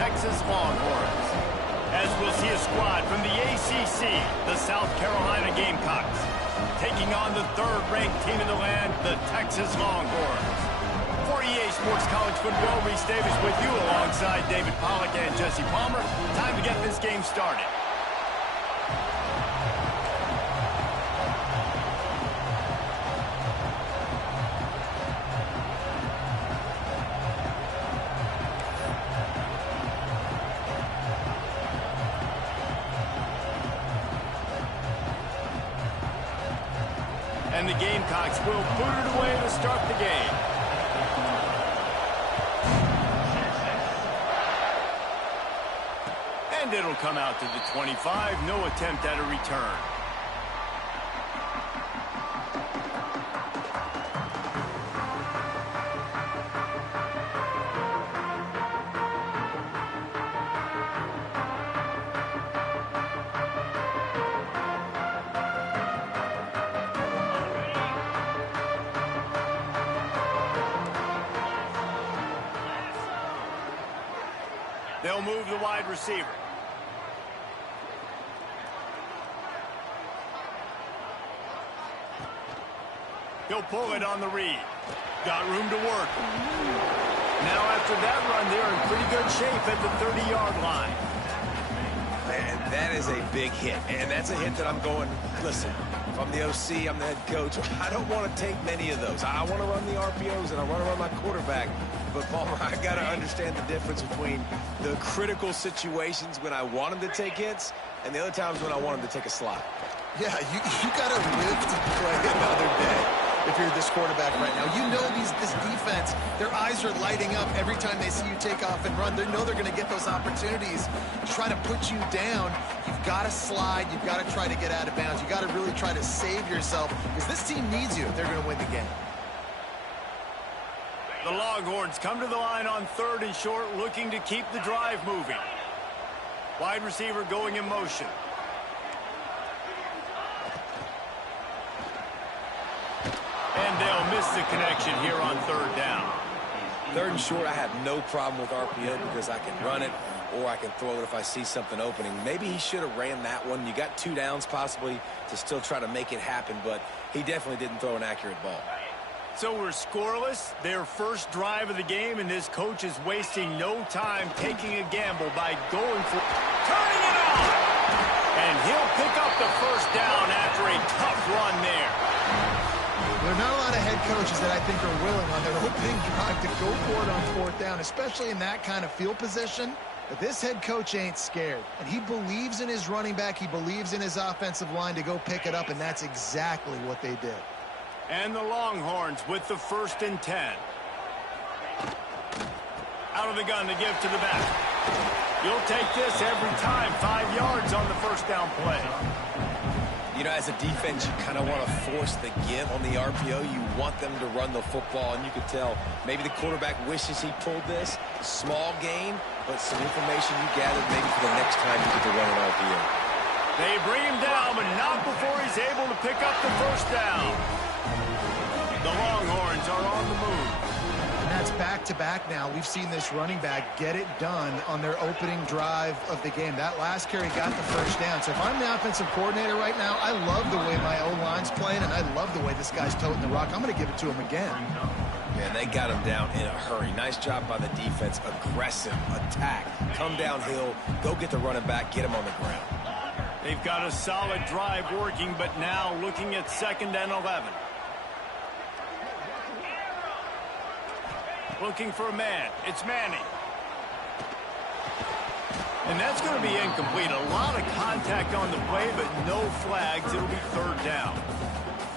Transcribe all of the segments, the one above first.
Texas Longhorns. As we'll see a squad from the ACC, the South Carolina Gamecocks, taking on the third-ranked team in the land, the Texas Longhorns. For EA Sports College Football, Reese Davis with you alongside David Pollack and Jesse Palmer. Time to get this game started. And the Gamecocks will put it away to start the game. And it'll come out to the 25. No attempt at a return. They'll move the wide receiver. He'll pull it on the read. Got room to work. Now after that run, they're in pretty good shape at the 30-yard line. Man, that is a big hit. And that's a hit that I'm going, listen, if I'm the OC, I'm the head coach, I don't want to take many of those. I want to run the RPOs and I want to run my quarterback. But, Palmer, I got to understand the difference between the critical situations when I want him to take hits and the other times when I want him to take a slot. Yeah, you got to live to play another day if you're this quarterback right now. You know this defense, their eyes are lighting up every time they see you take off and run. They know they're going to get those opportunities to try to put you down. You've got to slide. You've got to try to get out of bounds. You've got to really try to save yourself because this team needs you if they're going to win the game. The Longhorns come to the line on 3rd and short, looking to keep the drive moving. Wide receiver going in motion. And they'll miss the connection here on 3rd down. 3rd and short, I have no problem with RPO because I can run it or I can throw it if I see something opening. Maybe he should have ran that one. You got 2 downs possibly to still try to make it happen, but he definitely didn't throw an accurate ball. So we're scoreless, their first drive of the game, and this coach is wasting no time taking a gamble by going for turning it on. And he'll pick up the first down after a tough run there. There are not a lot of head coaches that I think are willing on their opening drive to go for it on 4th down, especially in that kind of field position. But this head coach ain't scared, and he believes in his running back. He believes in his offensive line to go pick it up, and that's exactly what they did. And the Longhorns with the 1st and 10. Out of the gun to give to the back. You'll take this every time. 5 yards on the 1st down play. You know, as a defense, you kind of want to force the give on the RPO. You want them to run the football, and you can tell maybe the quarterback wishes he pulled this. Small gain, but some information you gathered maybe for the next time you get to run an RPO. They bring him down, but not before he's able to pick up the 1st down. The Longhorns are on the move. And that's back-to-back now. We've seen this running back get it done on their opening drive of the game. That last carry got the 1st down. So if I'm the offensive coordinator right now, I love the way my O-line's playing, and I love the way this guy's toting the rock. I'm going to give it to him again. Man, they got him down in a hurry. Nice job by the defense. Aggressive attack. Come downhill. Go get the running back. Get him on the ground. They've got a solid drive working, but now looking at 2nd and 11. Looking for a man. It's Manning. And that's going to be incomplete. A lot of contact on the play, but no flags. It'll be 3rd down.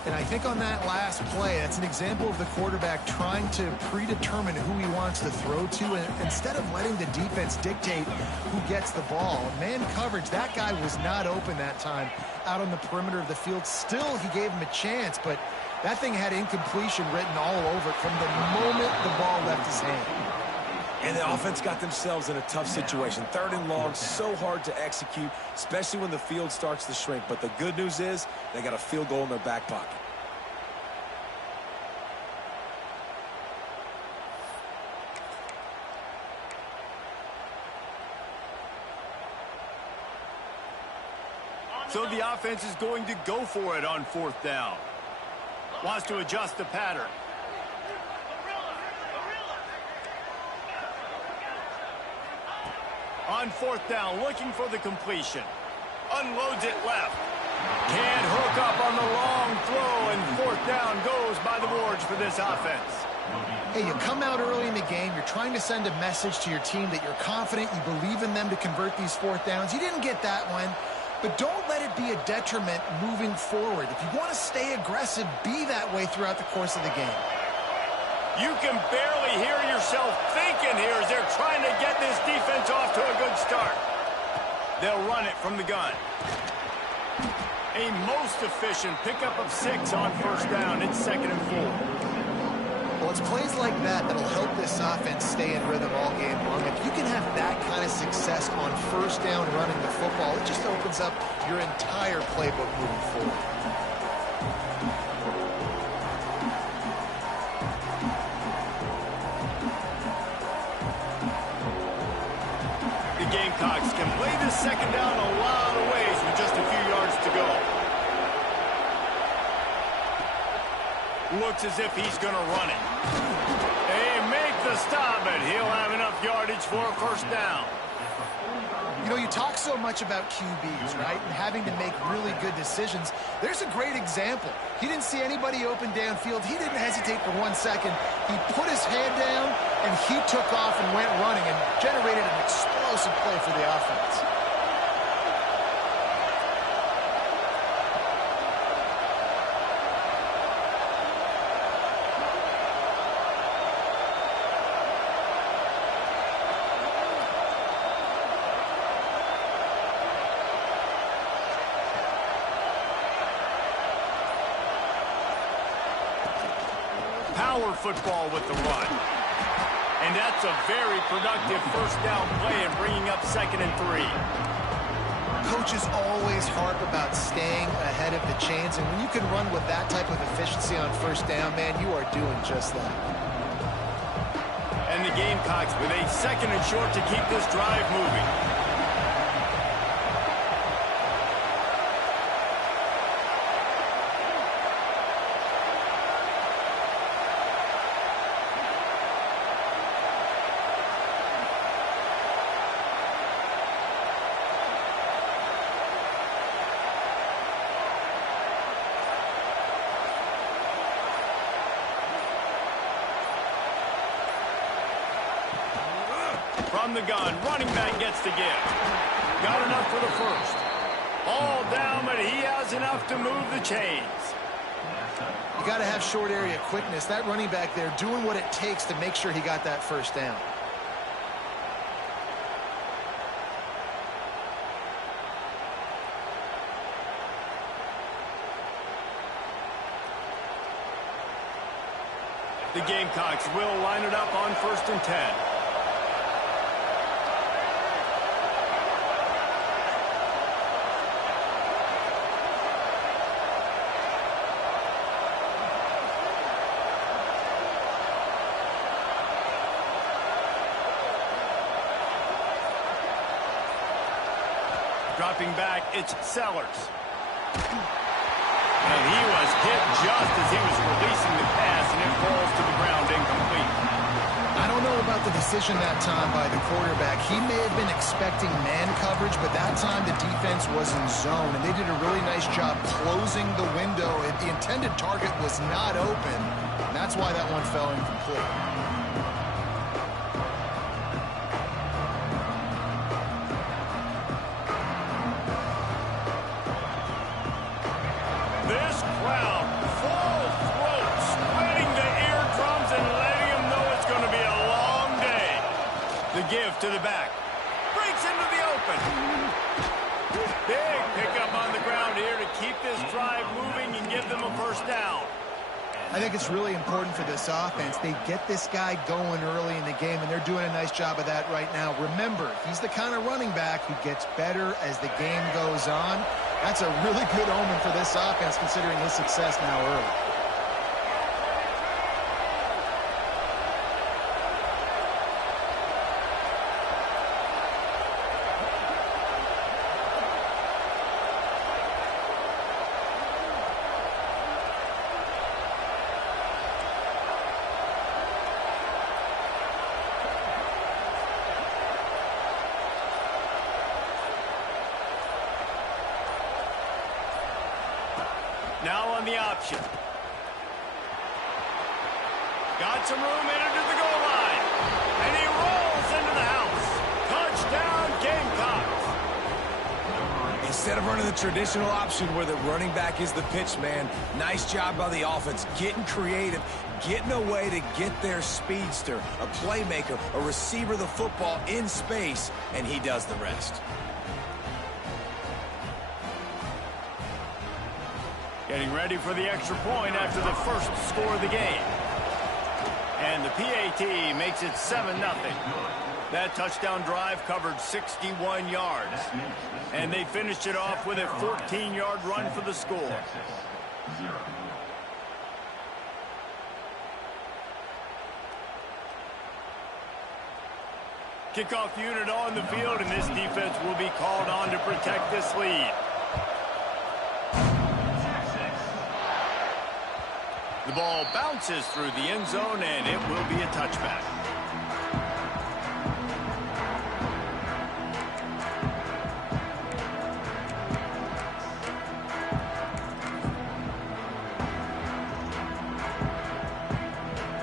And I think on that last play, that's an example of the quarterback trying to predetermine who he wants to throw to, and instead of letting the defense dictate who gets the ball. Man coverage, that guy was not open that time out on the perimeter of the field. Still, he gave him a chance, but that thing had incompletion written all over it from the moment the ball left his hand. And the offense got themselves in a tough situation. 3rd and long, so hard to execute, especially when the field starts to shrink. But the good news is they got a field goal in their back pocket. So the offense is going to go for it on 4th down. Wants to adjust the pattern. On 4th down, looking for the completion. Unloads it left. Can't hook up on the long throw, and 4th down goes by the boards for this offense. Hey, you come out early in the game, you're trying to send a message to your team that you're confident, you believe in them to convert these 4th downs. You didn't get that one, but don't let it be a detriment moving forward. If you want to stay aggressive, be that way throughout the course of the game. You can barely hear yourself thinking here as they're trying to get this defense off to a good start. They'll run it from the gun. A most efficient pickup of 6 on 1st down. It's 2nd and 4. Well, it's plays like that that'll help this offense stay in rhythm all game long. If you can have that kind of success on 1st down running the football, it just opens up your entire playbook moving forward. The Gamecocks can play this 2nd down a lot of ways with just a few yards to go. Looks as if he's going to run it. They make the stop, but he'll have enough yardage for a 1st down. You know, you talk so much about QBs, right, and having to make really good decisions. There's a great example. He didn't see anybody open downfield. He didn't hesitate for 1 second. He put his hand down, and he took off and went running and generated an explosive play for the offense. Power football with the run. And that's a very productive 1st down play and bringing up 2nd and 3. Coaches always harp about staying ahead of the chains, and when you can run with that type of efficiency on 1st down, man, you are doing just that. And the Gamecocks with a 2nd and short to keep this drive moving. From the gun, running back gets the give. Got enough for the 1st. All down, but he has enough to move the chains. You got to have short area quickness. That running back there doing what it takes to make sure he got that 1st down. The Gamecocks will line it up on 1st and 10. Dropping back, it's Sellers. And he was hit just as he was releasing the pass, and it falls to the ground incomplete. I don't know about the decision that time by the quarterback. He may have been expecting man coverage, but that time the defense was in zone, and they did a really nice job closing the window. The intended target was not open, and that's why that one fell incomplete. Give to the back. Breaks into the open. Big pickup on the ground here to keep this drive moving and give them a 1st down. I think it's really important for this offense. They get this guy going early in the game, and they're doing a nice job of that right now. Remember, he's the kind of running back who gets better as the game goes on. That's a really good omen for this offense, considering his success now early. on the option. Got some room in into the goal line. And he rolls into the house. Touchdown, Gamecocks. Instead of running the traditional option where the running back is the pitch man, nice job by the offense, getting creative, getting a way to get their speedster, a playmaker, a receiver the football in space, and he does the rest. Getting ready for the extra point after the first score of the game. And the PAT makes it 7-0. That touchdown drive covered 61 yards. And they finished it off with a 14-yard run for the score. Kickoff unit on the field, and this defense will be called on to protect this lead. The ball bounces through the end zone, and it will be a touchback.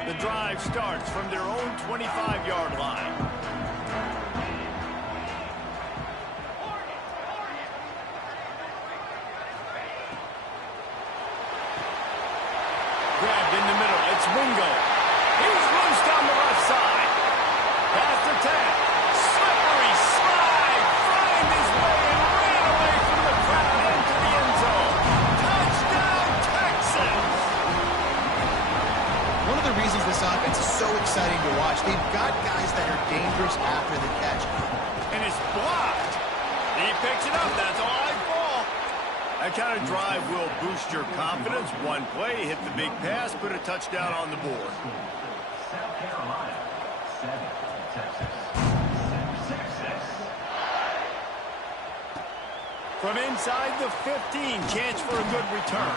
The drive starts from their own 25-yard line. Grabbed in the middle. It's Wingo. He's loose down the left side. Past the 10. Slippery slide. Find his way and ran away from the crowd into the end zone. Touchdown, Texans. One of the reasons this offense is so exciting to watch, they've got guys that are dangerous after the catch. And it's blocked. He picks it up. That's all I ball. That kind of drive will boost your confidence. One play, hit the big pass, put a touchdown on the board. South Carolina, 7, Texas. From inside the 15, chance for a good return.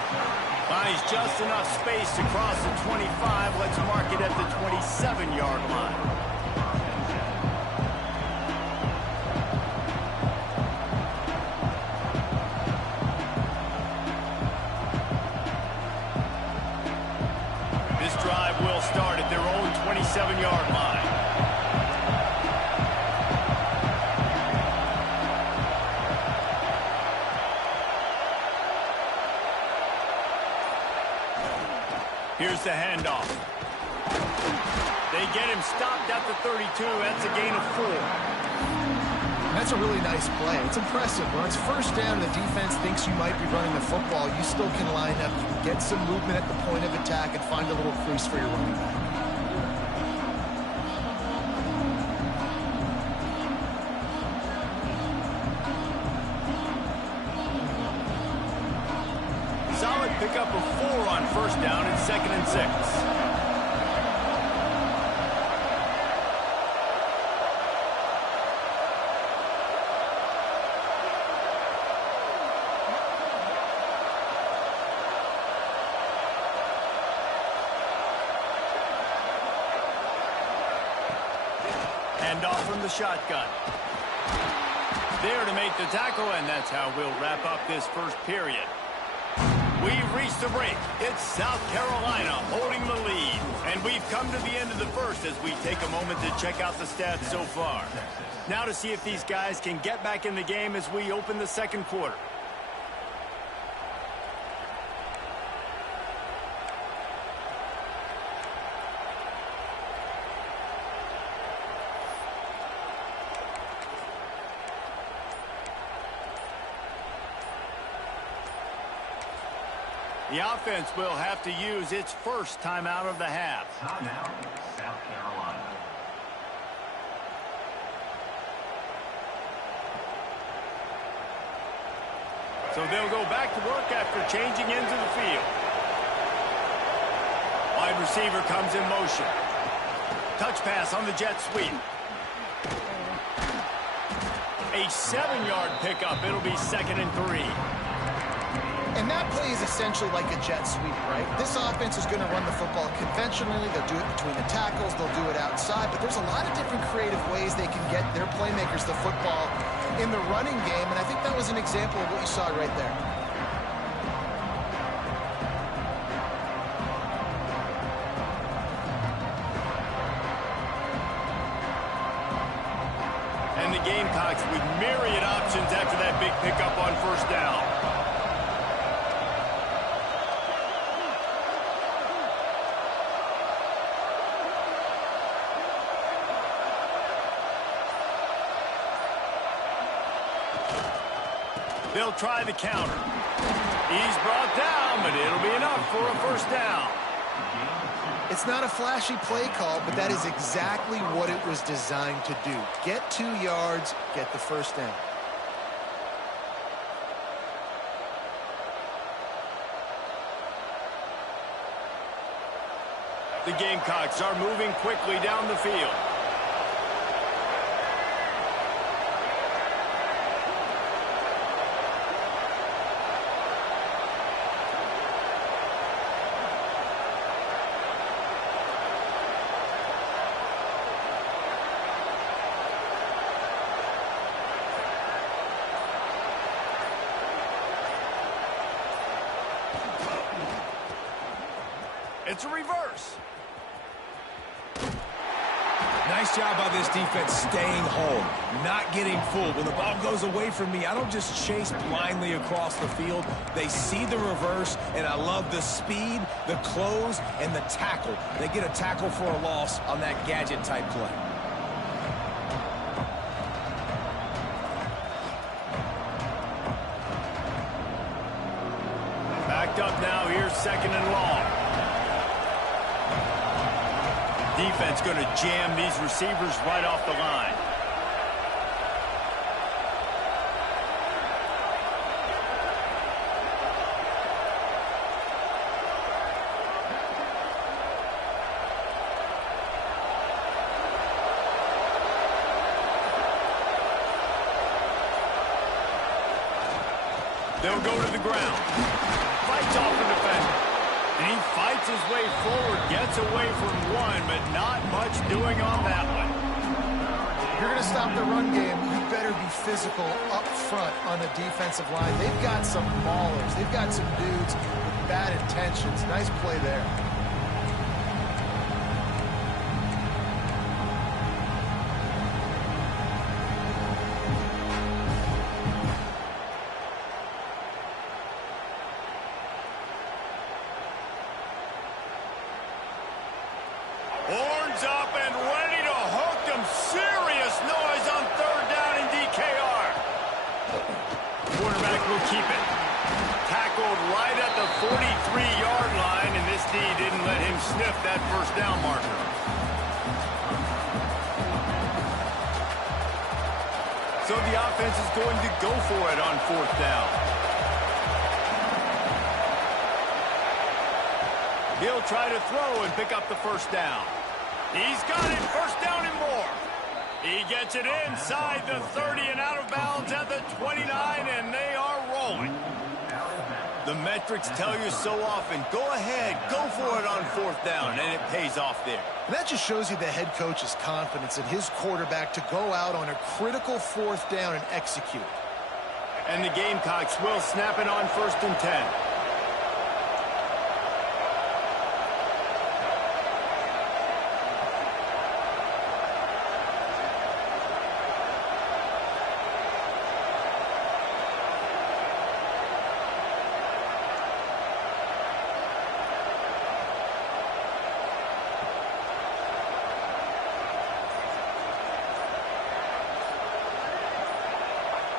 Finds just enough space to cross the 25. Let's mark it at the 27-yard line. This drive will start at their own 27-yard line. Here's the handoff. They get him stopped at the 32. That's a gain of 4. That's a really nice play. It's impressive. When it's first down and the defense thinks you might be running the football, you still can line up, get some movement at the point of attack, and find a little crease for your running back. Solid pickup of 4 on first down and 2nd and 6. Handoff from the shotgun. There to make the tackle, and that's how we'll wrap up this first period. We've reached the break. It's South Carolina holding the lead. And we've come to the end of the first as we take a moment to check out the stats so far. Now to see if these guys can get back in the game as we open the second quarter. The offense will have to use its first timeout of the half. Timeout, South Carolina. So they'll go back to work after changing into the field. Wide receiver comes in motion. Touch pass on the jet sweep. A 7-yard pickup. It'll be 2nd and 3. And that play is essentially like a jet sweep, right? This offense is going to run the football conventionally. They'll do it between the tackles. They'll do it outside. But there's a lot of different creative ways they can get their playmakers the football in the running game. And I think that was an example of what you saw right there. And the Gamecocks with myriad options after that big pickup on first down. They'll try the counter. He's brought down, but it'll be enough for a first down. It's not a flashy play call, but that is exactly what it was designed to do. Get 2 yards, get the first down. The Gamecocks are moving quickly down the field. It's a reverse. Nice job by this defense staying home, not getting fooled. When the ball goes away from me, I don't just chase blindly across the field. They see the reverse, and I love the speed, the close, and the tackle. They get a tackle for a loss on that gadget-type play. Backed up now, here's 2nd and long. Defense going to jam these receivers right off the line. They'll go to the ground. Fights off the defender. And he fights his way forward, gets away from one, but not much doing on that one. If you're going to stop the run game, you better be physical up front on the defensive line. They've got some maulers. They've got some dudes with bad intentions. Nice play there. Horns up and ready to hook them. Serious noise on 3rd down in DKR. Quarterback will keep it. Tackled right at the 43-yard line, and this D didn't let him sniff that first down marker. So the offense is going to go for it on 4th down. He'll try to throw and pick up the first down. He's got it, first down and more. He gets it inside the 30 and out of bounds at the 29, and they are rolling. The metrics tell you so often, go ahead, go for it on 4th down, and it pays off there. And that just shows you the head coach's confidence in his quarterback to go out on a critical 4th down and execute. And the Gamecocks will snap it on 1st and 10.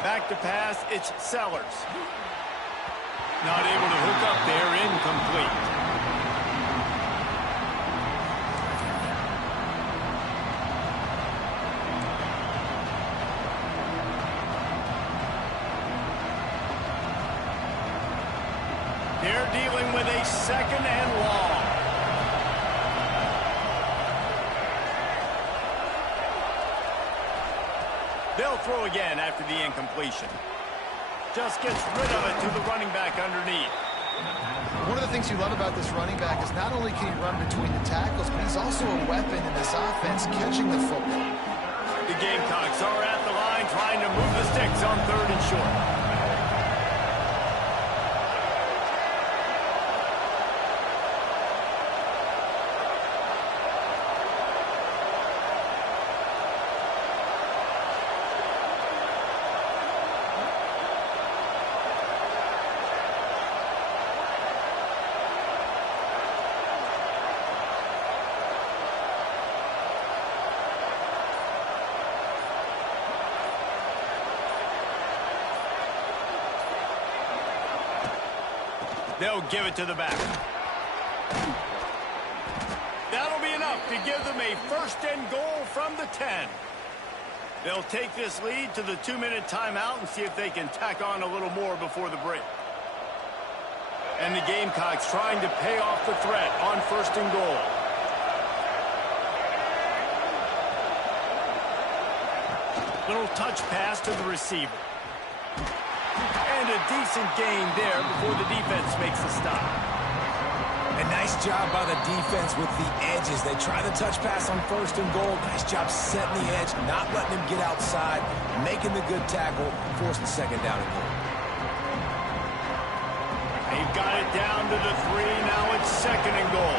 Back to pass, it's Sellers. Not able to hook up there, incomplete. They're dealing with a 2nd and long. They'll throw again after the incompletion. Just gets rid of it to the running back underneath. One of the things you love about this running back is not only can he run between the tackles, but he's also a weapon in this offense, catching the football. The Gamecocks are at the line trying to move the sticks on 3rd and short. They'll give it to the back. That'll be enough to give them a first and goal from the 10. They'll take this lead to the 2-minute timeout and see if they can tack on a little more before the break. And the Gamecocks trying to pay off the threat on first and goal. Little touch pass to the receiver. And a decent gain there before the defense makes the stop. A nice job by the defense with the edges. They try the touch pass on first and goal. Nice job setting the edge, not letting him get outside, making the good tackle, forcing second down and goal. They've got it down to the 3. Now it's second and goal.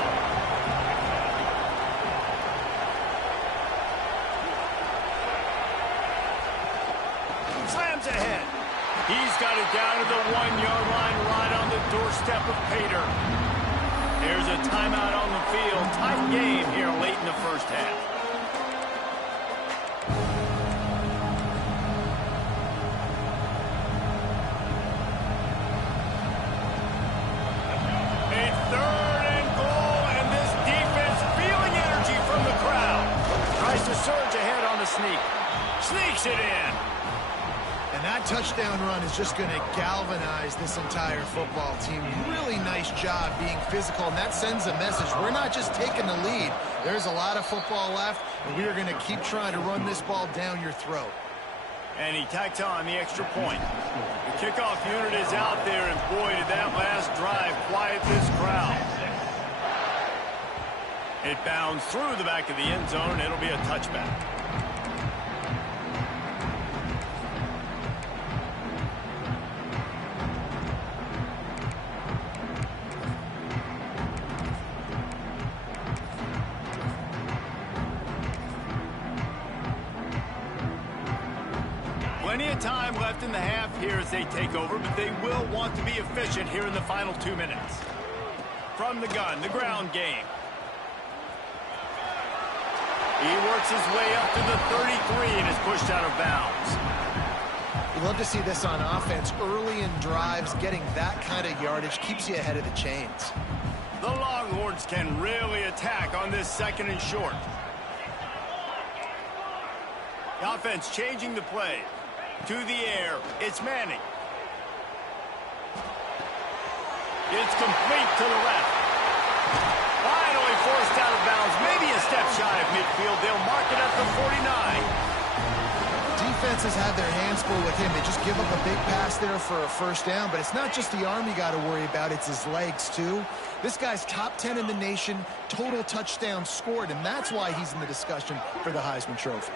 Slams ahead. He's got it down to the 1-yard line right on the doorstep of Pater. There's a timeout on the field. Tight game here late in the first half. A third and goal, and this defense feeling energy from the crowd. Tries to surge ahead on the sneak. Sneaks it in. And that touchdown run is just going to galvanize this entire football team. Really nice job being physical, and that sends a message. We're not just taking the lead. There's a lot of football left, and we are going to keep trying to run this ball down your throat. And he tacks on the extra point. The kickoff unit is out there, and boy, did that last drive quiet this crowd. It bounds through the back of the end zone, and it'll be a touchback. Plenty of time left in the half here as they take over, but they will want to be efficient here in the final 2 minutes. From the gun, the ground game. He works his way up to the 33 and is pushed out of bounds. We love to see this on offense. Early in drives, getting that kind of yardage keeps you ahead of the chains. The Longhorns can really attack on this second and short. The offense changing the play. To the air, it's Manning. It's complete to the left. Finally forced out of bounds, maybe a step shy of midfield. They'll mark it at the 49. Defenses have their hands full with him. They just give up a big pass there for a first down, but it's not just the arm you got to worry about, it's his legs too. This guy's top 10 in the nation, total touchdowns scored, and that's why he's in the discussion for the Heisman Trophy.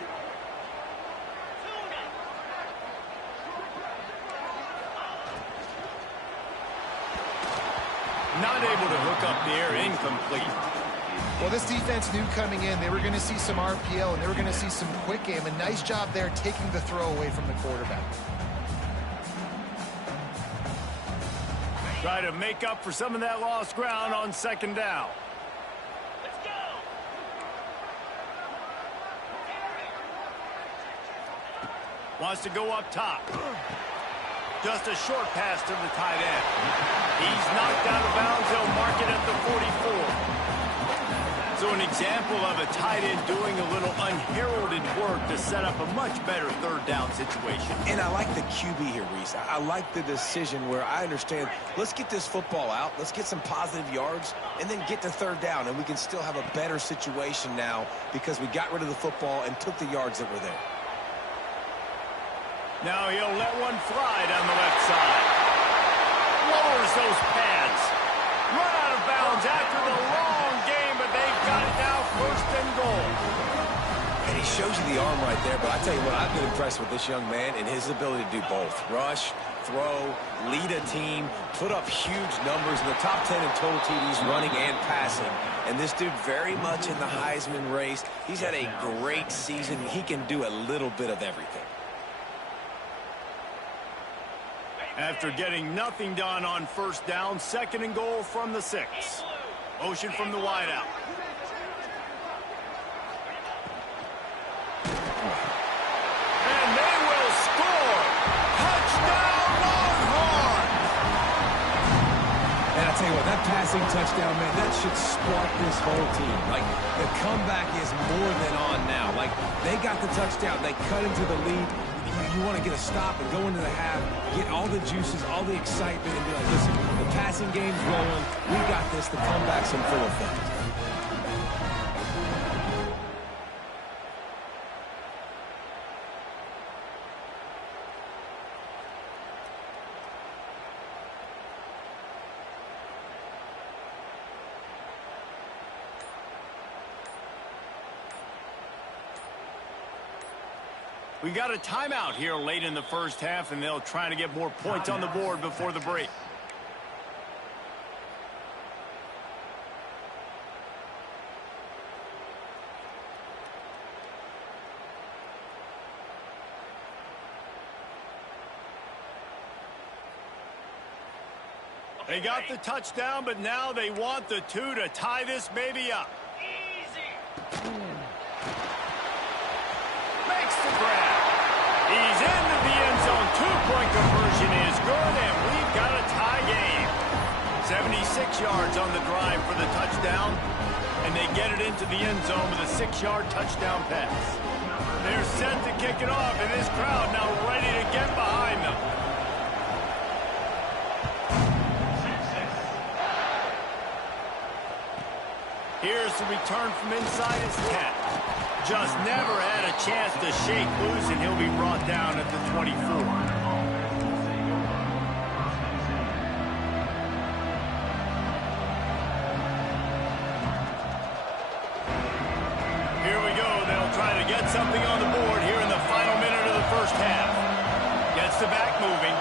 Not able to hook up there, incomplete. Well, this defense knew coming in they were going to see some RPO and they were going to see some quick game. A nice job there taking the throw away from the quarterback. Try to make up for some of that lost ground on second down. Let's go. Wants to go up top. Just a short pass to the tight end. He's knocked out of bounds. They'll mark it at the 44. So an example of a tight end doing a little unheralded work to set up a much better third down situation. And I like the QB here, Reese. I like the decision where I understand, let's get this football out, let's get some positive yards, and then get to third down, and we can still have a better situation now because we got rid of the football and took the yards that were there. Now he'll let one fly down the left side. Lowers those pads. Run out of bounds after the long game, but they've got it now first and goal. And he shows you the arm right there, but I tell you what, I've been impressed with this young man and his ability to do both. Rush, throw, lead a team, put up huge numbers in the top 10 in total TDs running and passing. And this dude very much in the Heisman race. He's had a great season. He can do a little bit of everything. After getting nothing done on first down, second and goal from the 6. Motion from the wideout. And they will score. Touchdown, Longhorns! passing touchdown, man, that should spark this whole team. Like, the comeback is more than on now. Like, they got the touchdown. They cut into the lead. You want to get a stop and go into the half, get all the juices, all the excitement, and be like, listen, the passing game's rolling. We got this. The comeback's in full effect. We got a timeout here late in the first half, and they'll try to get more points on the board before the break. They got the touchdown, but now they want the 2 to tie this baby up. Makes the grab. He's into the end zone. 2-point conversion is good, and we've got a tie game. 76 yards on the drive for the touchdown, and they get it into the end zone with a 6-yard touchdown pass. They're set to kick it off, and this crowd now ready to get behind them. Here's the return from inside his 10. Just never had a chance to shake loose, and he'll be brought down at the 24. Here we go. They'll try to get something on the board here in the final minute of the first half. Gets the back moving.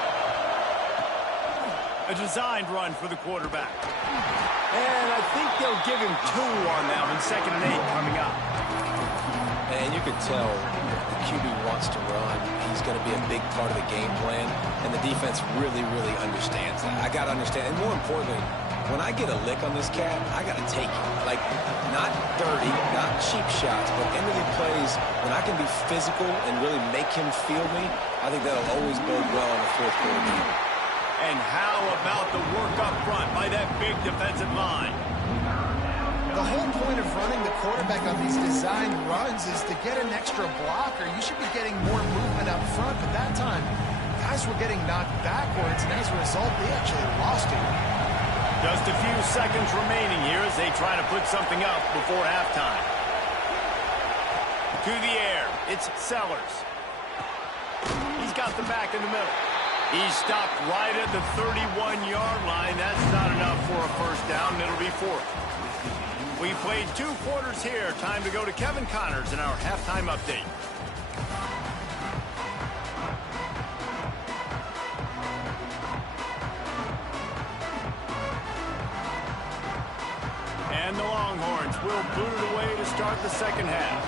A designed run for the quarterback. And I think they'll give him 2 on that one. 2nd and 8 coming up. And you can tell the QB wants to run. He's going to be a big part of the game plan, and the defense really, really understands that. I got to understand, and more importantly, when I get a lick on this cat, I got to take it. Like, not dirty, not cheap shots, but end of the plays, when I can be physical and really make him feel me, I think that'll always bode well in the 4th quarter game. And how about the work up front by that big defensive line? The whole point of running the quarterback on these designed runs is to get an extra blocker. You should be getting more movement up front, but that time, guys were getting knocked backwards, and as a result, they actually lost it. Just a few seconds remaining here as they try to put something up before halftime. To the air, it's Sellers. He's got the back in the middle. He's stopped right at the 31-yard line. That's not enough for a first down. It'll be 4th. We played 2 quarters here. Time to go to Kevin Connors in our halftime update. And the Longhorns will boot it away to start the second half.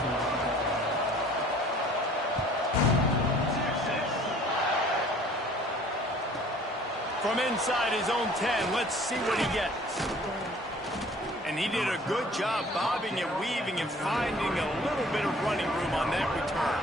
From inside his own 10, let's see what he gets. And he did a good job bobbing and weaving and finding a little bit of running room on that return.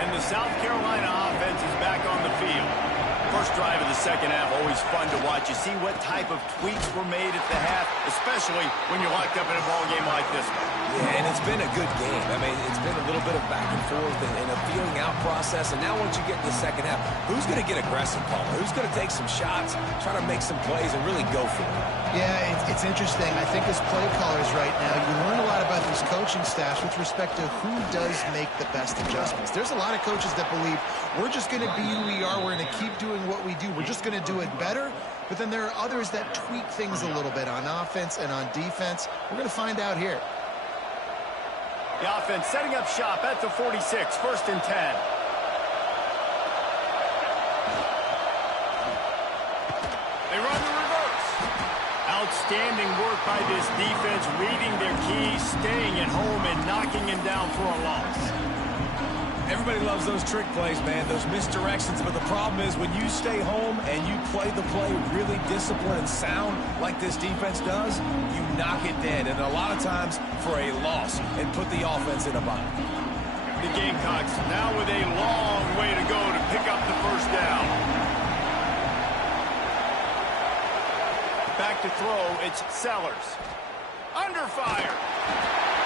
And the South Carolina offense is back on the field. First drive of the second half, always fun to watch. You see what type of tweaks were made at the half, especially when you're locked up in a ball game like this one. Yeah, and it's been a good game. I mean, it's been a little bit of back and forth and a feeling out process. And now once you get in the second half, who's going to get aggressive, Palmer? Who's going to take some shots, try to make some plays, and really go for it? Yeah, it's interesting. I think as play callers right now, you learn a lot about these coaching staffs with respect to who does make the best adjustments. There's a lot of coaches that believe we're just going to be who we are. We're going to keep doing what we do. We're just going to do it better. But then there are others that tweak things a little bit on offense and on defense. We're going to find out here. The offense setting up shop at the 46, 1st and 10. They run the reverse. Outstanding work by this defense, reading their keys, staying at home, and knocking him down for a loss. Everybody loves those trick plays, man, those misdirections, but the problem is when you stay home and you play the play really disciplined and sound like this defense does, you knock it dead, and a lot of times for a loss, and put the offense in a bind. The Gamecocks now with a long way to go to pick up the first down. Back to throw, it's Sellers. Under fire.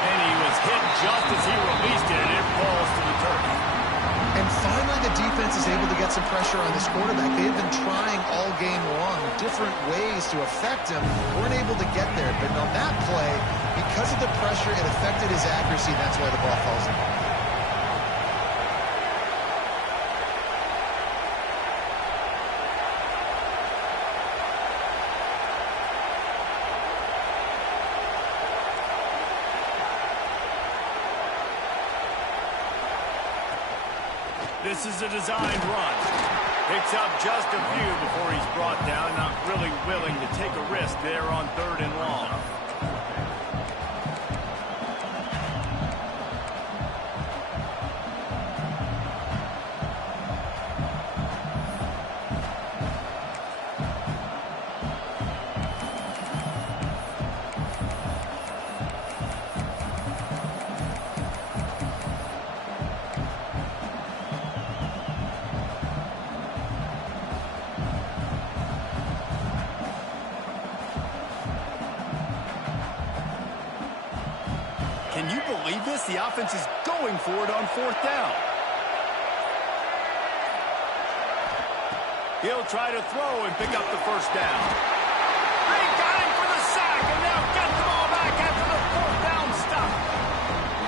And he was hit just as he released it, and it falls to the turf. And finally, the defense is able to get some pressure on this quarterback. They have been trying all game long different ways to affect him. Weren't able to get there. But on that play, because of the pressure, it affected his accuracy, and that's why the ball falls in. This is a designed run. Picks up just a few before he's brought down. Not really willing to take a risk there on 3rd and long. Can you believe this? The offense is going for it on 4th down. He'll try to throw and pick up the first down. They got him for the sack, and now get the ball back after the 4th down stop.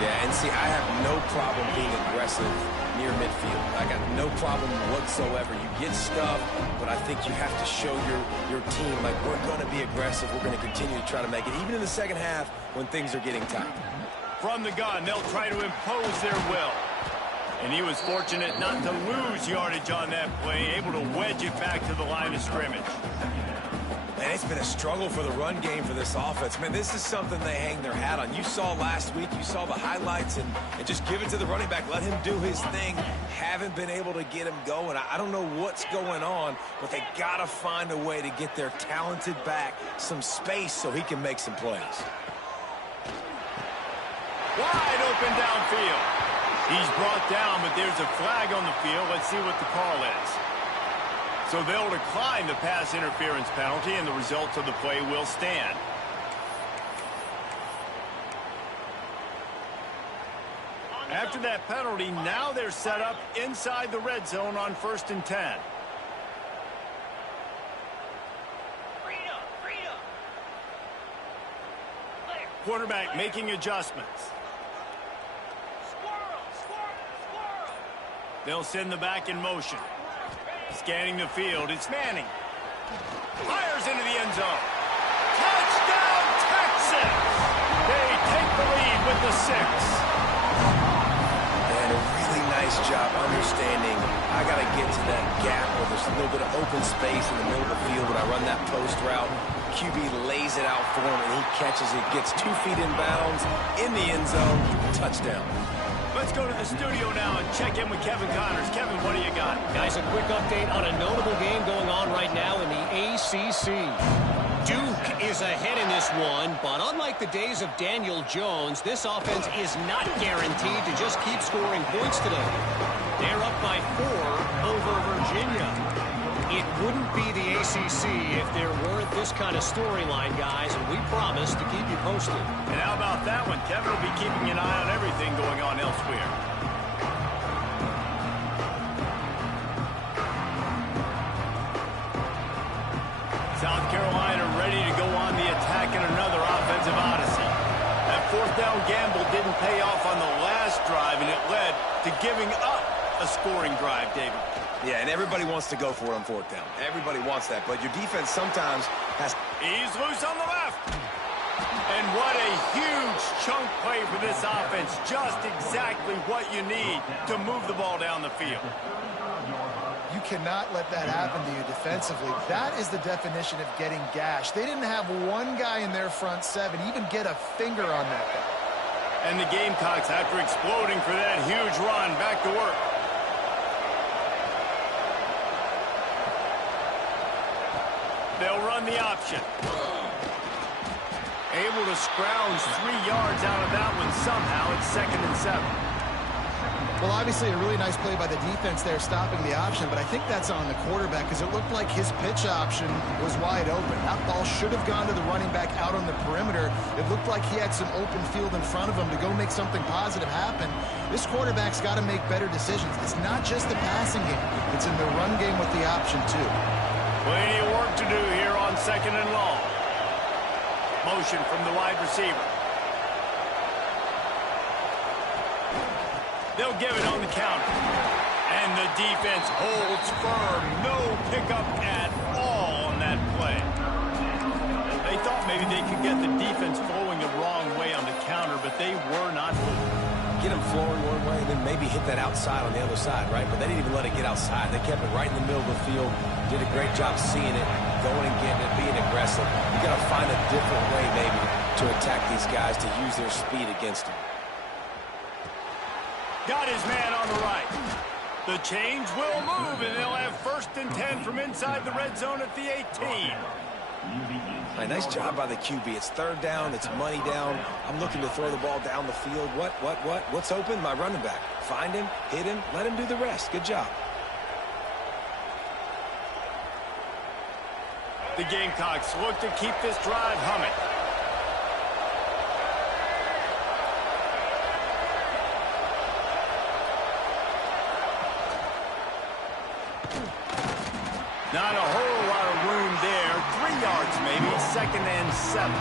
Yeah, and see, I have no problem being aggressive near midfield. I got no problem whatsoever. You get stuff, but I think you have to show your team, like, we're going to be aggressive. We're going to continue to try to make it, even in the second half when things are getting tight. From the gun, they'll try to impose their will. And he was fortunate not to lose yardage on that play, able to wedge it back to the line of scrimmage. Man, it's been a struggle for the run game for this offense. Man, this is something they hang their hat on. You saw last week, you saw the highlights, and just give it to the running back. Let him do his thing. Haven't been able to get him going. I don't know what's going on, but they got to find a way to get their talented back some space so he can make some plays. Wide open downfield. He's brought down, but there's a flag on the field. Let's see what the call is. So they'll decline the pass interference penalty, and the results of the play will stand. After that penalty, now they're set up inside the red zone on 1st and 10. Quarterback making adjustments. They'll send the back in motion. Scanning the field, it's Manning. Fires into the end zone. Touchdown, Texas! They take the lead with the 6. And a really nice job understanding I got to get to that gap where there's a little bit of open space in the middle of the field when I run that post route. QB lays it out for him, and he catches it, gets 2 feet in bounds, in the end zone, touchdown. Let's go to the studio now and check in with Kevin Connors. Kevin, what do you got? Guys, a quick update on a notable game going on right now in the ACC. Duke is ahead in this one, but unlike the days of Daniel Jones, this offense is not guaranteed to just keep scoring points today. They're up by 4 over Virginia. It wouldn't be the ACC if there weren't this kind of storyline, guys, and we promise to keep you posted. And how about that one? Kevin will be keeping an eye on everything going on elsewhere. South Carolina ready to go on the attack in another offensive odyssey. That 4th down gamble didn't pay off on the last drive, and it led to giving up a scoring drive, David. Yeah, and everybody wants to go for it on 4th down. Everybody wants that, but your defense sometimes has... He's loose on the left. And what a huge chunk play for this offense. Just exactly what you need to move the ball down the field. You cannot let that happen to you defensively. That is the definition of getting gashed. They didn't have one guy in their front 7 even get a finger on that guy. And the Gamecocks, after exploding for that huge run, back to work. They'll run the option. Able to scrounge 3 yards out of that one somehow. It's 2nd and 7. Well, obviously a really nice play by the defense there stopping the option, but I think that's on the quarterback because it looked like his pitch option was wide open. That ball should have gone to the running back out on the perimeter. It looked like he had some open field in front of him to go make something positive happen. This quarterback's got to make better decisions. It's not just the passing game. It's in the run game with the option, too. Plenty of work to do here on 2nd and long. Motion from the wide receiver. They'll give it on the counter. And the defense holds firm. No pickup at all on that play. They thought maybe they could get the defense flowing the wrong way on the counter, but they were not moving. Get them flowing one way and then maybe hit that outside on the other side, right? But they didn't even let it get outside. They kept it right in the middle of the field. Did a great job seeing it, going and getting it, being aggressive. You got to find a different way maybe to attack these guys, to use their speed against them. Got his man on the right. The change will move, and they'll have 1st and 10 from inside the red zone at the 18. Right, nice job by the QB. It's 3rd down. It's money down. I'm looking to throw the ball down the field. What's open? My running back. Find him, hit him, let him do the rest. Good job. The Gamecocks look to keep this drive humming. Not a whole lot of room there. 3 yards maybe. 2nd and 7.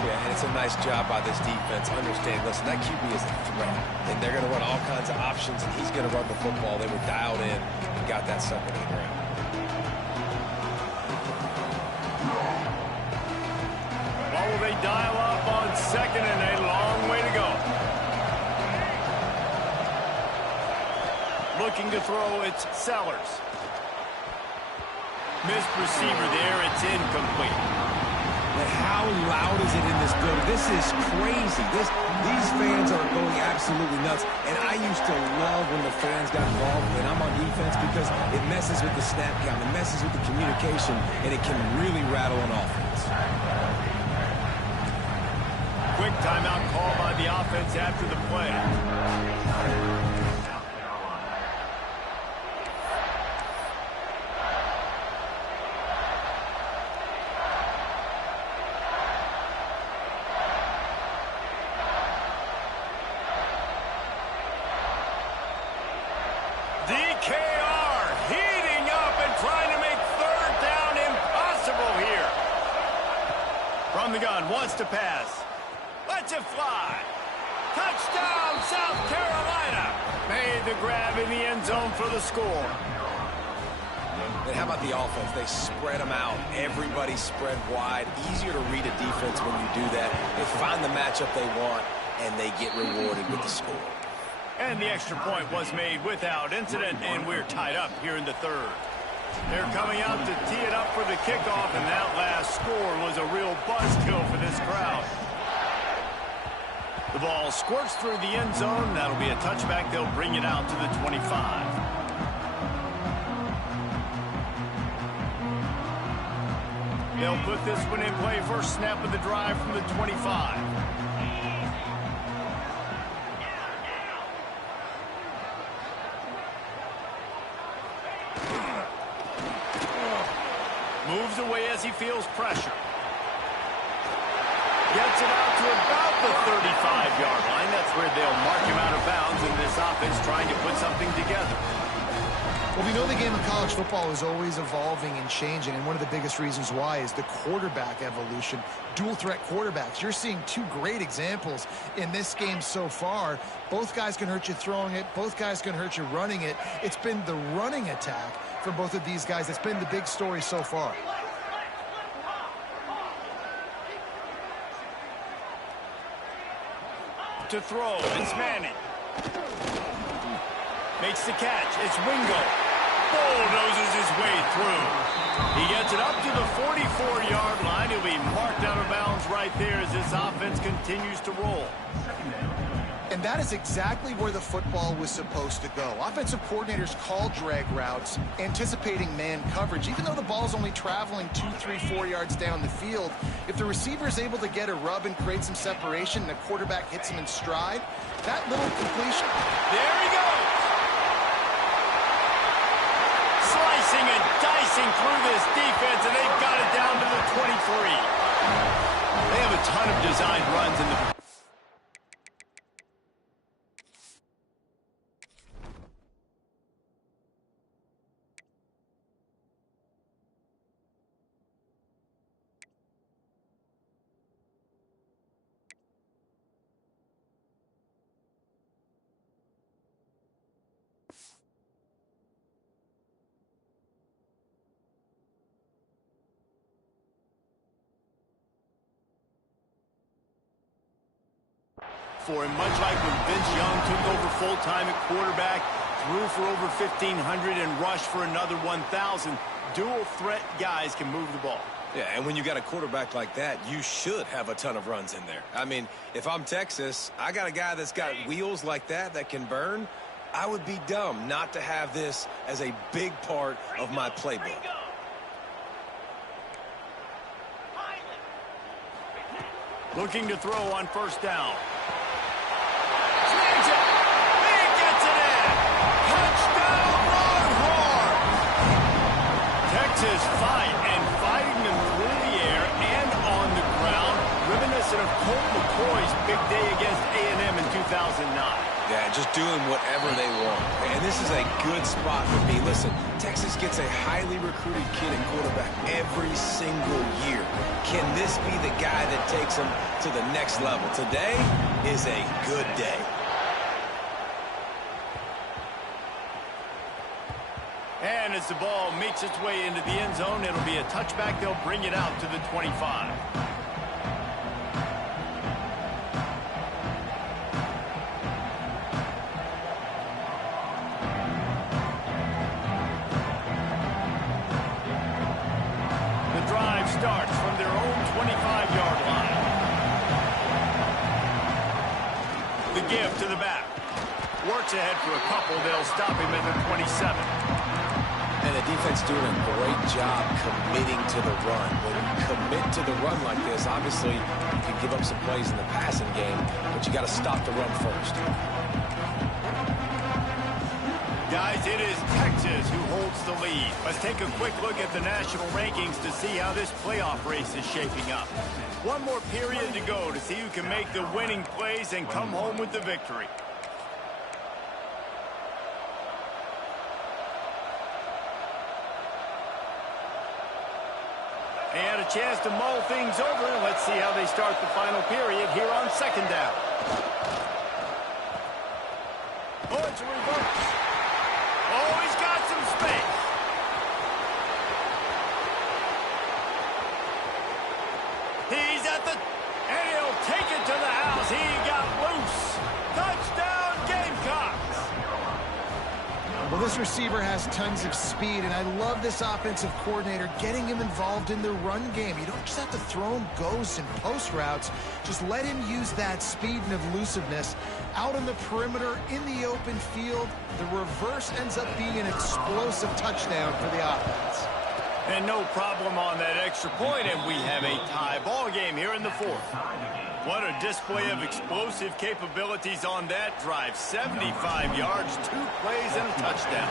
Yeah, and it's a nice job by this defense. Understand, listen, that QB is a threat. And they're going to run all kinds of options, and he's going to run the football. They were dialed in and got that sucker to the ground. What will they dial up on 2nd and a long way to go? Looking to throw, it's Sellers. Missed receiver there, it's incomplete. But how loud is it in this building? This is crazy. These fans are going absolutely nuts. And I used to love when the fans got involved when I'm on defense because it messes with the snap count, it messes with the communication, and it can really rattle an offense. Quick timeout call by the offense after the play. DKR heating up and trying to make 3rd down impossible here. From the gun, wants to pass. Lets it fly. Touchdown, South Carolina. Made the grab in the end zone for the score. And how about the offense? They spread them out. Everybody spread wide. Easier to read a defense when you do that. They find the matchup they want, and they get rewarded with the score. And the extra point was made without incident, and we're tied up here in the 3rd. They're coming out to tee it up for the kickoff, and that last score was a real buzzkill for this crowd. The ball squirts through the end zone. That'll be a touchback. They'll bring it out to the 25. They'll put this one in play. First snap of the drive from the 25. Moves away as he feels pressure. Gets it out to about the 35-yard line. That's where they'll mark him out of bounds in this offense trying to put something together. Well, we know the game of college football is always evolving and changing, and one of the biggest reasons why is the quarterback evolution. Dual threat quarterbacks. You're seeing 2 great examples in this game so far. Both guys can hurt you throwing it. Both guys can hurt you running it. It's been the running attack for both of these guys that's been the big story so far. To throw, it's Manning. Makes the catch, it's Wingo. bulldozes his way through. He gets it up to the 44-yard line. He'll be marked out of bounds right there as this offense continues to roll. And that is exactly where the football was supposed to go. Offensive coordinators call drag routes, anticipating man coverage. Even though the ball's only traveling 2, 3, 4 yards down the field, if the receiver is able to get a rub and create some separation and the quarterback hits him in stride, that little completion. There he goes. Slicing and dicing through this defense, and they've got it down to the 23. They have a ton of designed runs in the... For him, much like when Vince Young took over full-time at quarterback, threw for over 1,500 and rushed for another 1,000, dual-threat guys can move the ball. Yeah, and when you got a quarterback like that, you should have a ton of runs in there. I mean, if I'm Texas, I got a guy that's got wheels like that can burn. I would be dumb not to have this as a big part of my playbook. Looking to throw on first down. Swings it. He gets it in. Touchdown, Longhorns. Texas fighting them through the air and on the ground, reminiscent of Colt McCoy's big day against A&M in 2009. Yeah, just doing whatever they want. And this is a good spot for me. Listen, Texas gets a highly recruited kid at quarterback every single year. Can this be the guy that takes them to the next level? Today is a good day. And as the ball makes its way into the end zone, it'll be a touchback. They'll bring it out to the 25. Starts from their own 25-yard line. The give to the back. Works ahead for a couple. They'll stop him at the 27. And the defense doing a great job committing to the run. When you commit to the run like this, obviously you can give up some plays in the passing game, but you got to stop the run first. Guys, it is Texas who holds the lead. Let's take a quick look at the national rankings to see how this playoff race is shaping up. One more period to go to see who can make the winning plays and come home with the victory. And a chance to mull things over. Let's see how they start the final period here on second down. Oh, it's a reverse. Oh, he's got some space. He's at the... And he'll take it to the house. He got loose. Touchdown, Gamecocks. Well, this receiver has tons of speed, and I love this offensive coordinator getting him involved in the run game. You don't just have to throw him ghosts and post routes. Just let him use that speed and elusiveness. Out on the perimeter, in the open field, the reverse ends up being an explosive touchdown for the offense. And no problem on that extra point, and we have a tie ball game here in the fourth. What a display of explosive capabilities on that drive. 75 yards, 2 plays, and a touchdown.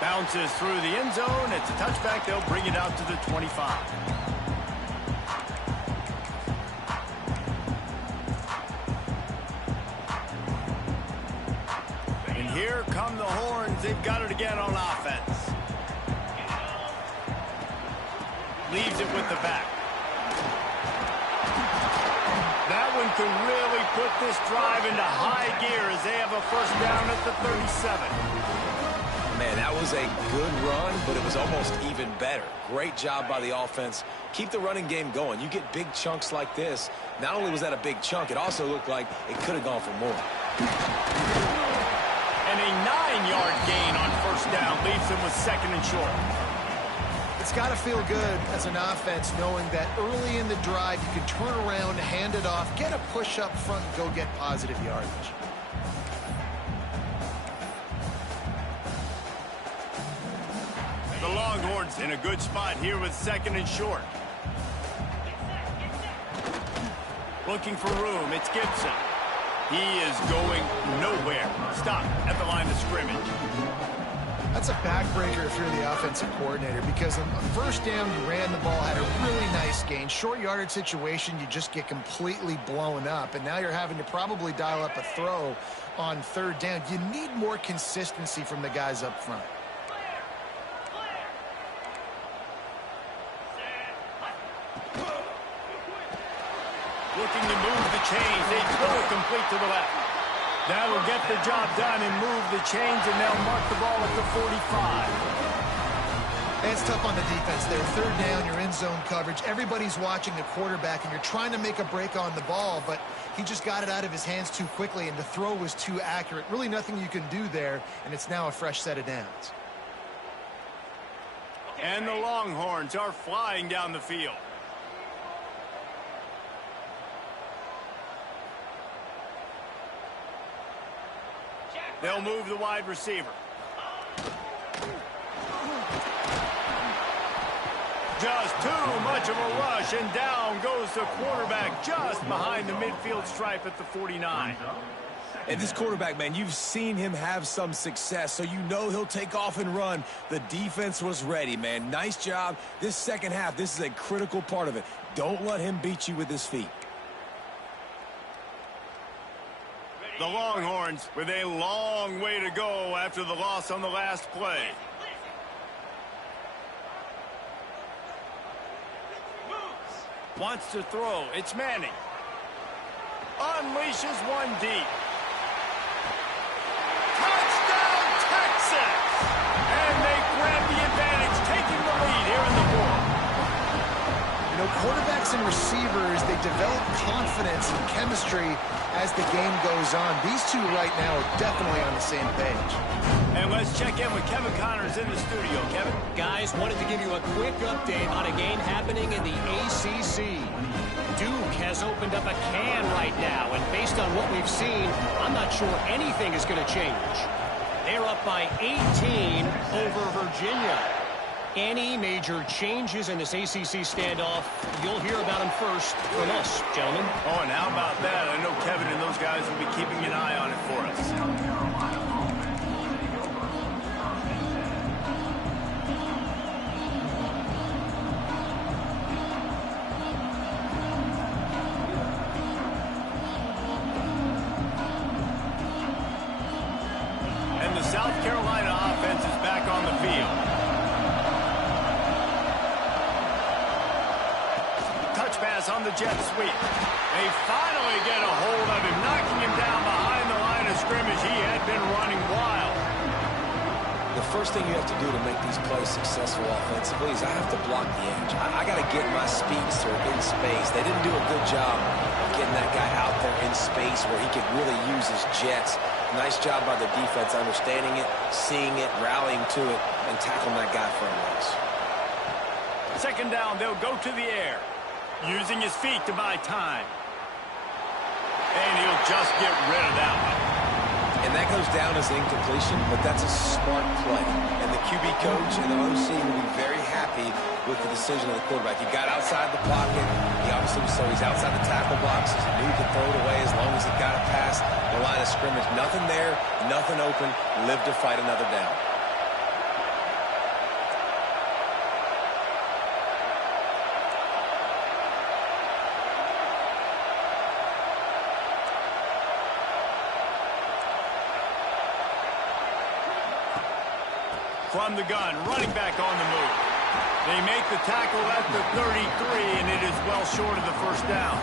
Bounces through the end zone. It's a touchback. They'll bring it out to the 25. And here come the Horns. They've got it again on offense. Leaves it with the back. That one can really put this drive into high gear as they have a first down at the 37. Man, that was a good run, but it was almost even better. Great job by the offense. Keep the running game going. You get big chunks like this. Not only was that a big chunk, it also looked like it could have gone for more. And a 9-yard gain on first down leaves them with 2nd and short. It's got to feel good as an offense knowing that early in the drive you can turn around, hand it off, get a push up front, and go get positive yardage. The Longhorns in a good spot here with 2nd and short. Looking for room, it's Gibson. He is going nowhere. Stop at the line of scrimmage. That's a backbreaker if you're the offensive coordinator, because on first down you ran the ball, had a really nice gain. Short yardage situation, you just get completely blown up, and now you're having to probably dial up a throw on 3rd down. You need more consistency from the guys up front. Looking to move the chains. They throw it complete to the left. That'll get the job done and move the chains, and they'll mark the ball at the 45. It's tough on the defense there. 3rd down, you're in zone coverage. Everybody's watching the quarterback, and you're trying to make a break on the ball, but he just got it out of his hands too quickly, and the throw was too accurate. Really nothing you can do there, and it's now a fresh set of downs. And the Longhorns are flying down the field. They'll move the wide receiver. Just too much of a rush, and down goes the quarterback just behind the midfield stripe at the 49. And this quarterback, man, you've seen him have some success, so you know he'll take off and run. The defense was ready, man. Nice job. This second half, this is a critical part of it. Don't let him beat you with his feet. The Longhorns with a long way to go after the loss on the last play. Wants to throw. It's Manning. Unleashes one deep. Touchdown, Texas! And they grab the advantage, taking the lead here in the fourth. You know, quarterbacks and receivers, they develop confidence and chemistry as the game goes on. These two right now are definitely on the same page. And let's check in with Kevin Connors in the studio. Kevin? Guys, wanted to give you a quick update on a game happening in the ACC. Duke has opened up a can right now, and based on what we've seen, I'm not sure anything is going to change. They're up by 18 over Virginia. Any major changes in this ACC standoff, you'll hear about them first from us, gentlemen. Oh, and how about that? I know Kevin and those guys will be keeping an eye on it for us. And the South Carolina offense is back on the field. Pass on the jet sweep. They finally get a hold of him, knocking him down behind the line of scrimmage. He had been running wild. The first thing you have to do to make these plays successful offensively is I have to block the edge. I got to get my speedster in space. They didn't do a good job of getting that guy out there in space where he could really use his jets. Nice job by the defense understanding it, seeing it, rallying to it, and tackling that guy for a loss. 2nd down, they'll go to the air. Using his feet to buy time. And he'll just get rid of that one. And that goes down as incompletion, but that's a smart play. And the QB coach and the OC will be very happy with the decision of the quarterback. He got outside the pocket. He obviously so he's outside the tackle box. He knew to throw it away as long as he got it past the line of scrimmage. Nothing there, nothing open. Live to fight another down. From the gun, running back on the move. They make the tackle at the 33, and it is well short of the first down.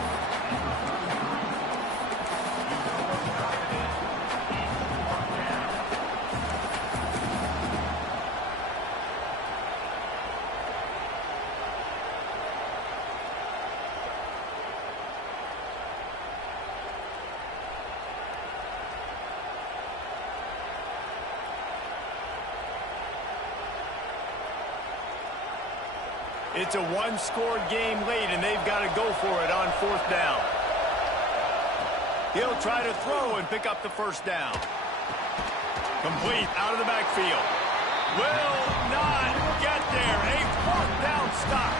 It's a one-score game late, and they've got to go for it on 4th down. He'll try to throw and pick up the first down. Complete out of the backfield. Will not get there. A 4th down stop.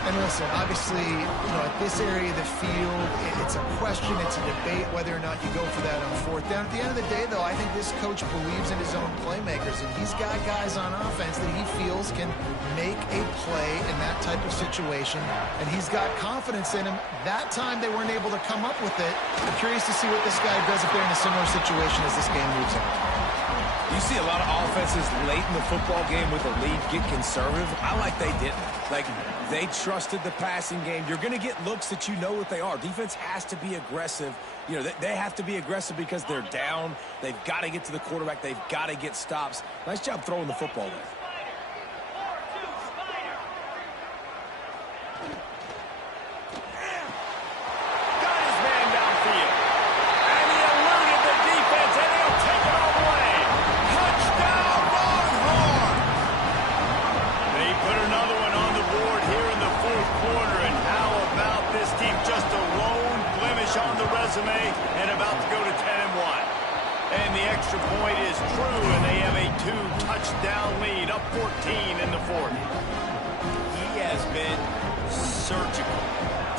And listen, obviously, at this area of the field, it's a question, it's a debate whether or not you go for that on 4th down. At the end of the day, though, I think this coach believes in his own playmakers, and he's got guys on offense that he feels can make a play in that type of situation, and he's got confidence in him. That time, they weren't able to come up with it. I'm curious to see what this guy does if they're in a similar situation as this game moves on. You see a lot of offenses late in the football game with a lead get conservative. I like they didn't. Like, they trusted the passing game. You're going to get looks that you know what they are. Defense has to be aggressive. They have to be aggressive because they're down. They've got to get to the quarterback. They've got to get stops. Nice job throwing the football there. And about to go to 10-1. And the extra point is true, and they have a 2-touchdown lead, up 14 in the 4th. He has been surgical,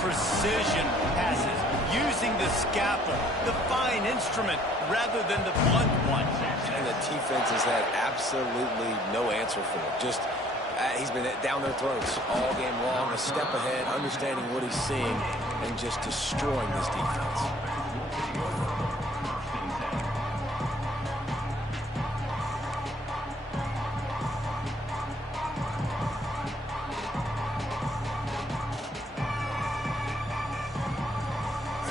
precision passes, using the scalpel, the fine instrument, rather than the blunt one. And the defense has had absolutely no answer for it. Just he's been down their throats all game long, a step ahead, understanding what he's seeing, and just destroying this defense.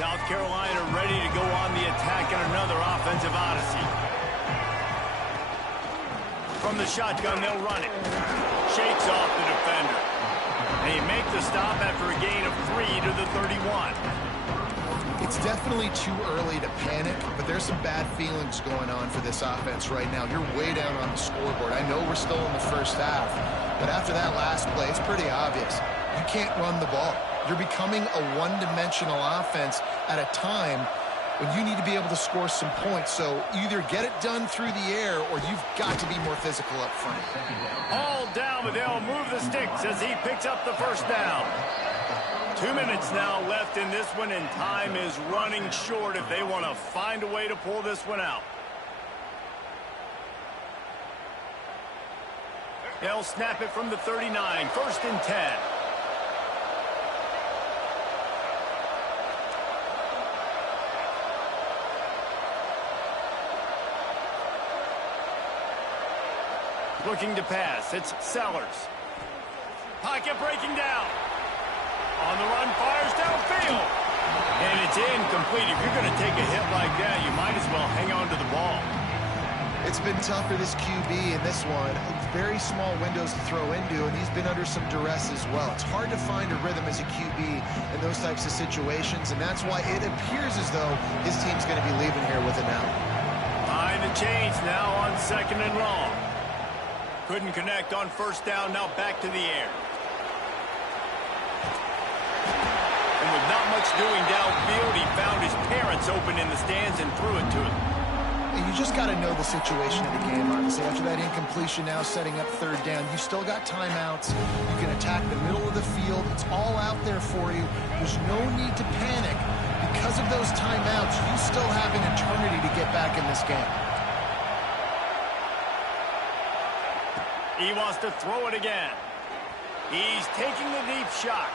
South Carolina ready to go on the attack in another offensive odyssey. From the shotgun, they'll run it. Shakes off the defender. They make the stop after a gain of 3 to the 31. It's definitely too early to panic, but there's some bad feelings going on for this offense right now. You're way down on the scoreboard. I know we're still in the first half, but after that last play, it's pretty obvious. You can't run the ball. You're becoming a one-dimensional offense at a time when you need to be able to score some points. So either get it done through the air or you've got to be more physical up front. All down, but they'll move the sticks as he picks up the first down. 2 minutes now left in this one, and time is running short if they want to find a way to pull this one out. They'll snap it from the 39, 1st and 10. Looking to pass, it's Sellers. Pocket breaking down. On the run, fires downfield. And it's incomplete. If you're going to take a hit like that, you might as well hang on to the ball. It's been tough for this QB in this one. Very small windows to throw into, and he's been under some duress as well. It's hard to find a rhythm as a QB in those types of situations, and that's why it appears as though his team's going to be leaving here with it now. Behind the chains now on 2nd and long. Couldn't connect on 1st down, now back to the air. And with not much doing downfield, he found his parents open in the stands and threw it to him. And you just got to know the situation of the game, obviously. After that incompletion, now setting up 3rd down, you still got timeouts. You can attack the middle of the field. It's all out there for you. There's no need to panic. Because of those timeouts, you still have an eternity to get back in this game. He wants to throw it again. He's taking the deep shot.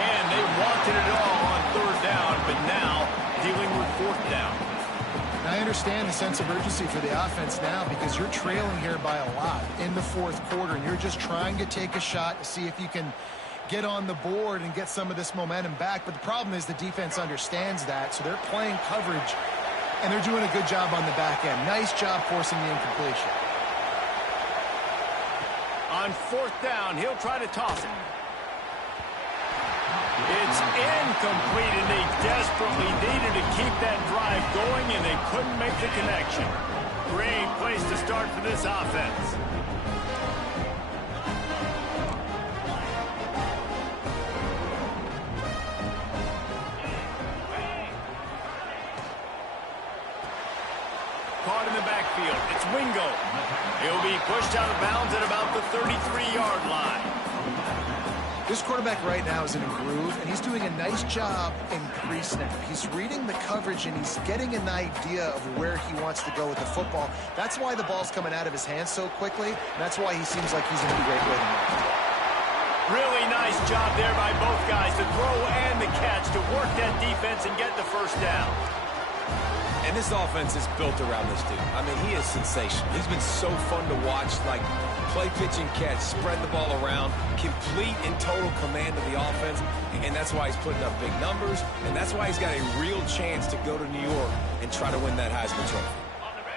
And they wanted it all on 3rd down, but now dealing with 4th down. And I understand the sense of urgency for the offense now because you're trailing here by a lot in the 4th quarter, and you're just trying to take a shot to see if you can get on the board and get some of this momentum back. But the problem is the defense understands that, so they're playing coverage, and they're doing a good job on the back end. Nice job forcing the incompletion. On 4th down, he'll try to toss it. It's incomplete, and they desperately needed to keep that drive going, and they couldn't make the connection. Great place to start for this offense. caught in the backfield. It's Wingo. He'll be pushed out of bounds at about the 33-yard line. This quarterback right now is in a groove, and he's doing a nice job in pre-snap. He's reading the coverage, and he's getting an idea of where he wants to go with the football. That's why the ball's coming out of his hands so quickly, and that's why he seems like he's in a great rhythm. Really nice job there by both guys, the throw and the catch, to work that defense and get the first down. And this offense is built around this dude. I mean, he is sensational. He's been so fun to watch, like play, pitch, and catch, spread the ball around, complete and total command of the offense, and that's why he's putting up big numbers, and that's why he's got a real chance to go to New York and try to win that Heisman Trophy.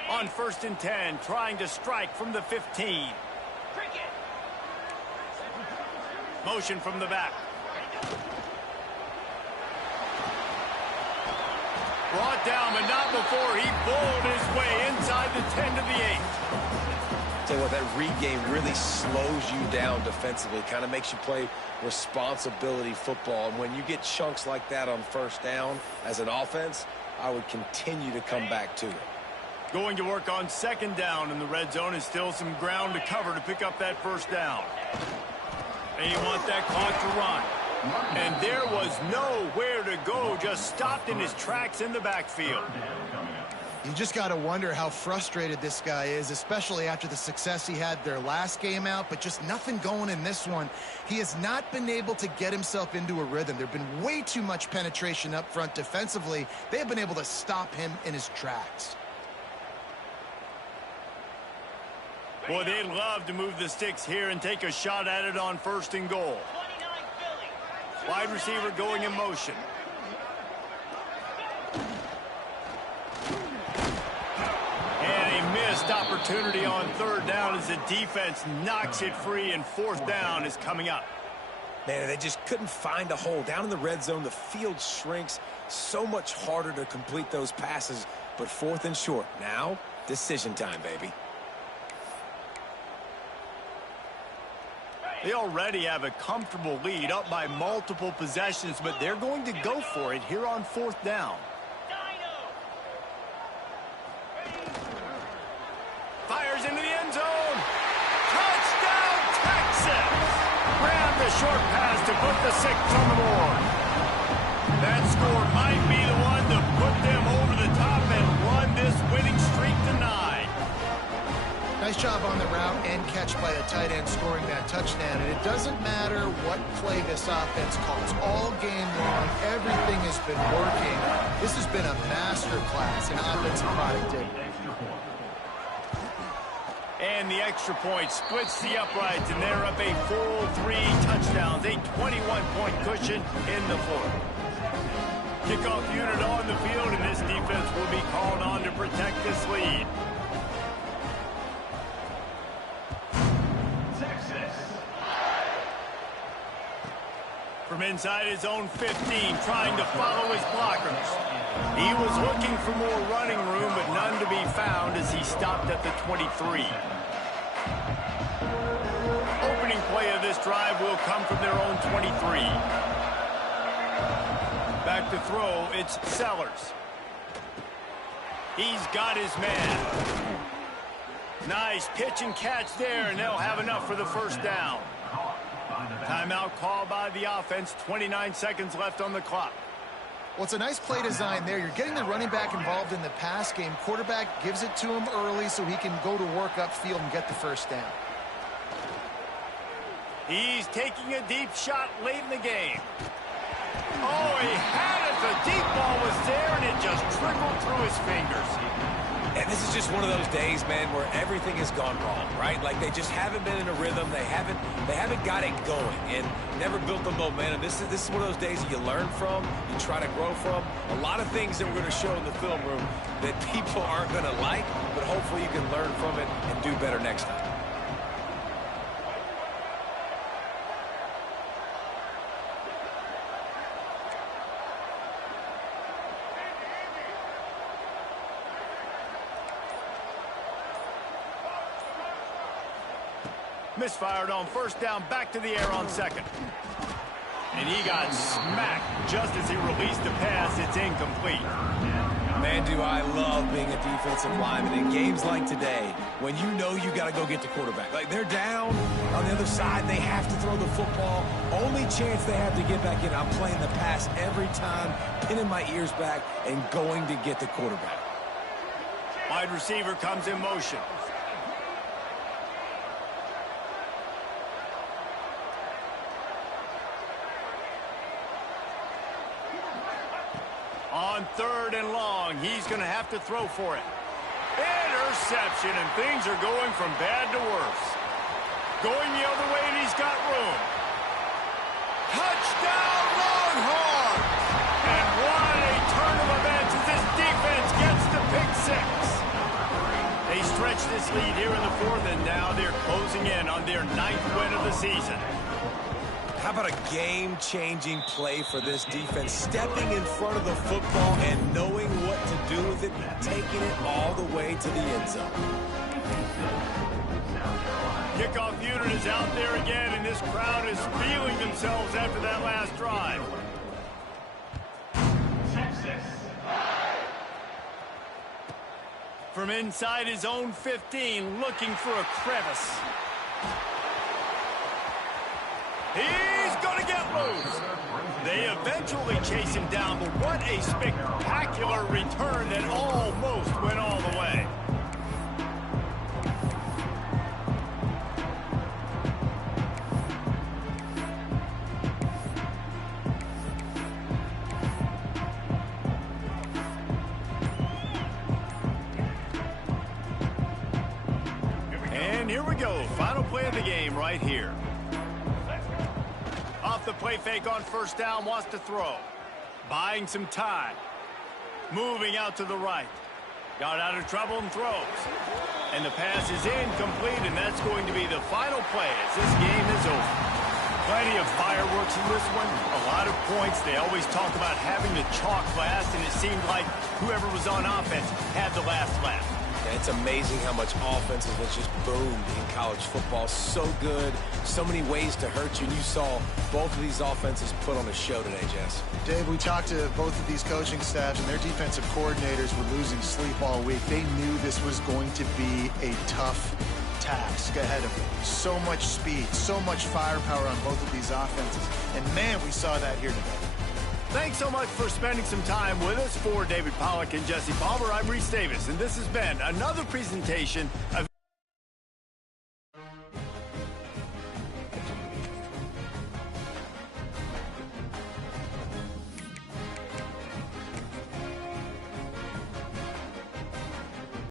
On 1st and 10, trying to strike from the 15. Motion from the back. Brought down, but not before he bowled his way inside the 10 to the 8. Tell you what, that read game really slows you down defensively, kind of makes you play responsibility football. And when you get chunks like that on 1st down as an offense, I would continue to come back to it. Going to work on 2nd down, and the red zone is still some ground to cover to pick up that 1st down. They want that clock to run. And there was nowhere to go, just stopped in his tracks in the backfield. You just got to wonder how frustrated this guy is, especially after the success he had their last game out, but just nothing going in this one. He has not been able to get himself into a rhythm. There have been way too much penetration up front defensively. They have been able to stop him in his tracks. Boy, they'd love to move the sticks here and take a shot at it on 1st and goal. Wide receiver going in motion. And a missed opportunity on 3rd down as the defense knocks it free, and 4th down is coming up. Man, they just couldn't find a hole. Down in the red zone, the field shrinks. So much harder to complete those passes, but 4th and short. Now, decision time, baby. They already have a comfortable lead, up by multiple possessions, but they're going to go for it here on 4th down. Fires into the end zone. Touchdown, Texas! Grab the short pass to put the 6th on the board. That score might be the one to put them over the top and run this winning streak to 9. Nice job on the route and catch by the tight end scoring that touchdown. And it doesn't matter what play this offense calls. All game long, everything has been working. This has been a master class in offensive productivity. And the extra point splits the uprights, and they're up a full 3 touchdowns, a 21-point cushion in the 4th. Kickoff unit on the field, and this defense will be called on to protect this lead. From inside his own 15, trying to follow his blockers. He was looking for more running room, but none to be found as he stopped at the 23. Opening play of this drive will come from their own 23. Back to throw, it's Sellers. He's got his man. Nice pitch and catch there, and they'll have enough for the 1st down. Timeout called by the offense. 29 seconds left on the clock. Well, it's a nice play design there. You're getting the running back involved in the pass game. Quarterback gives it to him early so he can go to work upfield and get the 1st down. He's taking a deep shot late in the game. Oh, he had it. The deep ball was there, and it just trickled through his fingers. And this is just one of those days, man, where everything has gone wrong, right? Like, they just haven't been in a rhythm. They haven't got it going and never built the momentum. This is one of those days that you learn from, you try to grow from. A lot of things that we're going to show in the film room that people aren't going to like, but hopefully you can learn from it and do better next time. Misfired on 1st down, back to the air on 2nd. And he got smacked just as he released the pass. It's incomplete. Man, do I love being a defensive lineman in games like today when you know you got to go get the quarterback. Like, they're down on the other side. They have to throw the football. Only chance they have to get back in. I'm playing the pass every time, pinning my ears back and going to get the quarterback. Wide receiver comes in motion. On 3rd and long, he's going to have to throw for it. Interception, and things are going from bad to worse. Going the other way, and he's got room. Touchdown, Longhorns! And what a turn of events as this defense gets the pick 6. They stretch this lead here in the 4th, and now they're closing in on their 9th win of the season. How about a game-changing play for this defense? Stepping in front of the football and knowing what to do with it, taking it all the way to the end zone. Kickoff unit is out there again, and this crowd is feeling themselves after that last drive. Texas. From inside his own 15, looking for a crevice. He's going to get loose. They eventually chase him down, but what a spectacular return that almost went all the way. And here we go. Final play of the game right here. Off the play fake on 1st down, wants to throw. Buying some time. Moving out to the right. Got out of trouble and throws. And the pass is incomplete, and that's going to be the final play as this game is over. Plenty of fireworks in this one. A lot of points. They always talk about having to chalk last, and it seemed like whoever was on offense had the last laugh. Yeah, it's amazing how much offense has just boomed in college football. So good, so many ways to hurt you. And you saw both of these offenses put on a show today, Jess. Dave, we talked to both of these coaching staffs, and their defensive coordinators were losing sleep all week. They knew this was going to be a tough task ahead of them. So much speed, so much firepower on both of these offenses. And, man, we saw that here today. Thanks so much for spending some time with us. For David Pollack and Jesse Palmer, I'm Reese Davis, and this has been another presentation of